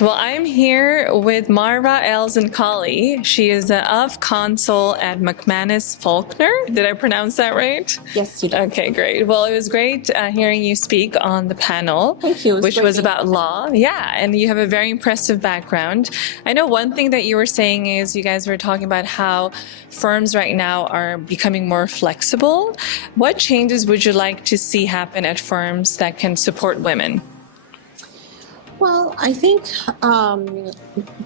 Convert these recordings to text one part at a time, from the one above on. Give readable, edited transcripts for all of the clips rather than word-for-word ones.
Well, I'm here with Marwa Elzankaly. She is of consul at McManus Faulkner. Did I pronounce that right? Yes, you did. Okay, great. Well, it was great hearing you speak on the panel, Thank you. which was about law. Yeah, and you have a very impressive background. I know one thing that you were saying is you guys were talking about how firms right now are becoming more flexible. What changes would you like to see happen at firms that can support women? Well, I think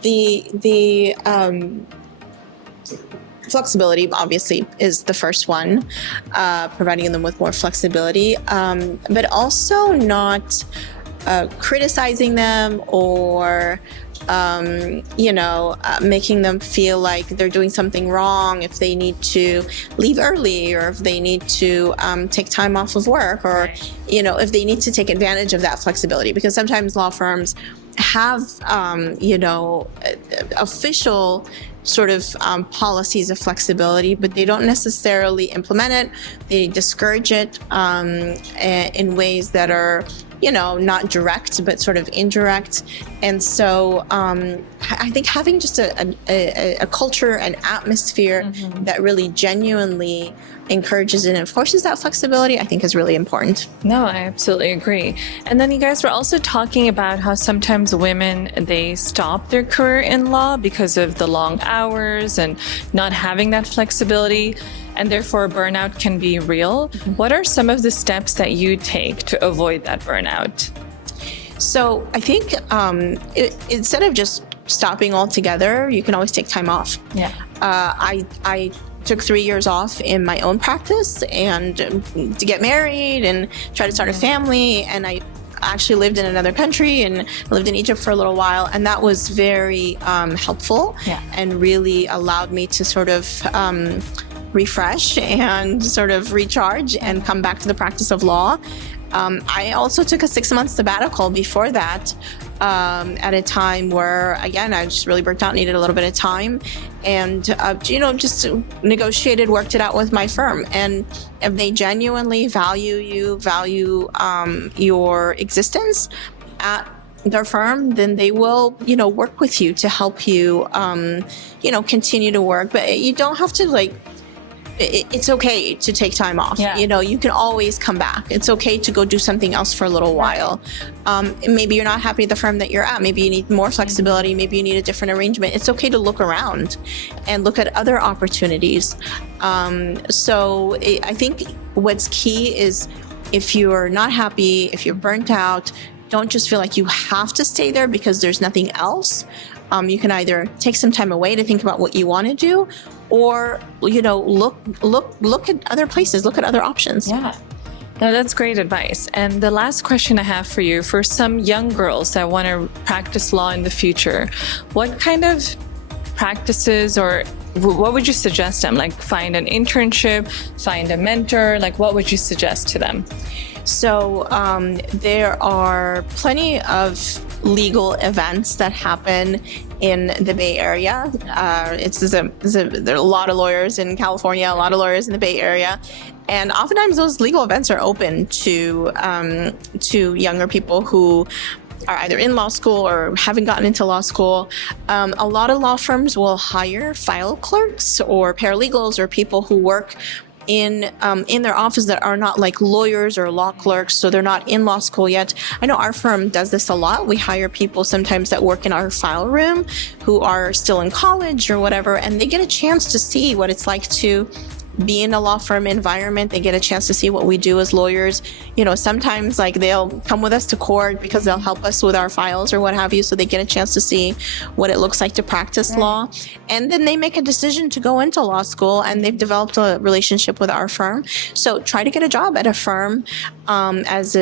the flexibility obviously is the first one, providing them with more flexibility, but also not criticizing them or making them feel like they're doing something wrong if they need to leave early or if they need to take time off of work or, if they need to take advantage of that flexibility. Because sometimes law firms have, official sort of policies of flexibility, but they don't necessarily implement it. They discourage it in ways that are not direct, but sort of indirect. And so I think having just a culture, an atmosphere that really genuinely encourages and enforces that flexibility, I think is really important. No, I absolutely agree. And then you guys were also talking about how sometimes women, they stop their career in law because of the long hours and not having that flexibility, and therefore burnout can be real. What are some of the steps that you take to avoid that burnout? So I think instead of just stopping altogether, you can always take time off. Yeah. I took 3 years off in my own practice and to get married and try to start a family. And I actually lived in another country and lived in Egypt for a little while. And that was very helpful and really allowed me to sort of refresh and sort of recharge and come back to the practice of law. I also took a 6-month sabbatical before that at a time where, again, I just really burnt out, needed a little bit of time, and, just negotiated, worked it out with my firm. And if they genuinely value you, value your existence at their firm, then they will, work with you to help you, continue to work. But you don't have to, it's okay to take time off. Yeah. You can always come back. It's okay to go do something else for a little while. Maybe you're not happy at the firm that you're at. Maybe you need more flexibility. Maybe you need a different arrangement. It's okay to look around and look at other opportunities. I think what's key is if you're not happy, if you're burnt out, don't just feel like you have to stay there because there's nothing else. You can either take some time away to think about what you want to do, or look at other places, look at other options. Yeah. No, that's great advice. And the last question I have for you, for some young girls that want to practice law in the future, what kind of practices or what would you suggest them? Like find an internship, find a mentor, what would you suggest to them? So there are plenty of legal events that happen in the Bay Area. There are a lot of lawyers in California, a lot of lawyers in the Bay Area. And oftentimes those legal events are open to younger people who are either in law school or haven't gotten into law school. A lot of law firms will hire file clerks or paralegals or people who work in their office that are not like lawyers or law clerks, so they're not in law school yet. I know our firm does this a lot. We hire people sometimes that work in our file room who are still in college or whatever, and they get a chance to see what it's like to be in a law firm environment. They get a chance to see what we do as lawyers. Sometimes they'll come with us to court because they'll help us with our files or what have you. So they get a chance to see what it looks like to practice law. And then they make a decision to go into law school, and they've developed a relationship with our firm. So try to get a job at a firm as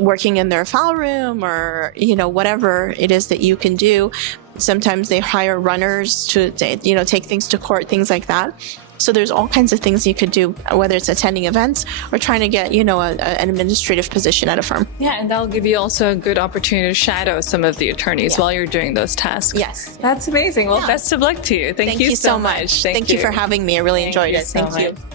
working in their file room or, whatever it is that you can do. Sometimes they hire runners to take things to court, things like that. So there's all kinds of things you could do, whether it's attending events or trying to get, an administrative position at a firm. Yeah, and that'll give you also a good opportunity to shadow some of the attorneys while you're doing those tasks. Yes. That's amazing. Well, best of luck to you. Thank you so much. Thank you for having me. I really enjoyed it. Thank you. Thank you.